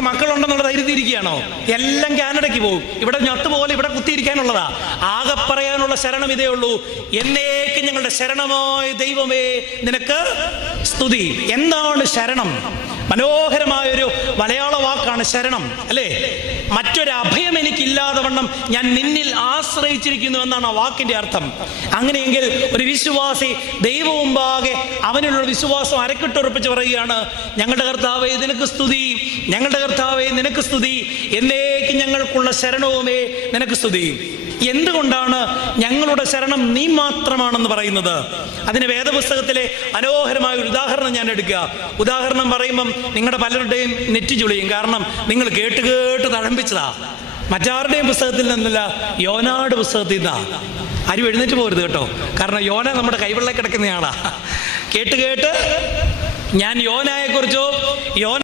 നിങ്ങൾക്ക് മക്കളുണ്ടെന്നുള്ള ധൈര്യത്തിരിക്കുകയാണോ എല്ലാം കാനഡയ്ക്ക് പോകും. ഇവിടെ ഞത്തുപോലെ ഇവിടെ കുത്തിയിരിക്കാനുള്ളതാ. ആകെ പറയാനുള്ള ശരണം ഇതേ ഉള്ളൂ. എന്നേക്ക് ഞങ്ങളുടെ ശരണമായ ദൈവമേ നിനക്ക് സ്തുതി. എന്താണ് ശരണം? മനോഹരമായ ഒരു മലയാള വാക്കാണ് ശരണം അല്ലേ? മറ്റൊരു അഭയം എനിക്കില്ലാതെ വണ്ണം ഞാൻ നിന്നിൽ ആശ്രയിച്ചിരിക്കുന്നു എന്നാണ് ആ വാക്കിന്റെ അർത്ഥം. അങ്ങനെയെങ്കിൽ ഒരു വിശ്വാസി ദൈവമുമ്പാകെ അവനുള്ള വിശ്വാസം അരക്കിട്ടുറപ്പിച്ച് പറയുകയാണ് ഞങ്ങളുടെ കർത്താവേ നിനക്ക് സ്തുതി. ഞങ്ങളുടെ കർത്താവേ നിനക്ക് സ്തുതി. എന്നേക്ക് ഞങ്ങൾക്കുള്ള ശരണവുമേ നിനക്ക് സ്തുതി. എന്തുകൊണ്ടാണ് ഞങ്ങളുടെ ശരണം നീ മാത്രമാണെന്ന് പറയുന്നത്? അതിന് വേദപുസ്തകത്തിലെ മനോഹരമായ ഒരു ഉദാഹരണം ഞാൻ എടുക്കുക. ഉദാഹരണം പറയുമ്പം നിങ്ങളുടെ പലരുടെയും നെറ്റി ചുളിയും. കാരണം നിങ്ങൾ കേട്ട് കേട്ട് തഴമ്പിച്ചതാ. മറ്റാരുടെയും പുസ്തകത്തിൽ നിന്നല്ല യോനാട് പുസ്തകത്തിൽ നിന്നാ. ആരും എഴുന്നേറ്റ് പോരുത് കേട്ടോ. കാരണം യോന നമ്മുടെ കൈവെള്ള കിടക്കുന്നയാളാ കേട്ട് കേട്ട് ഞാൻ യോനായെക്കുറിച്ചോ യോന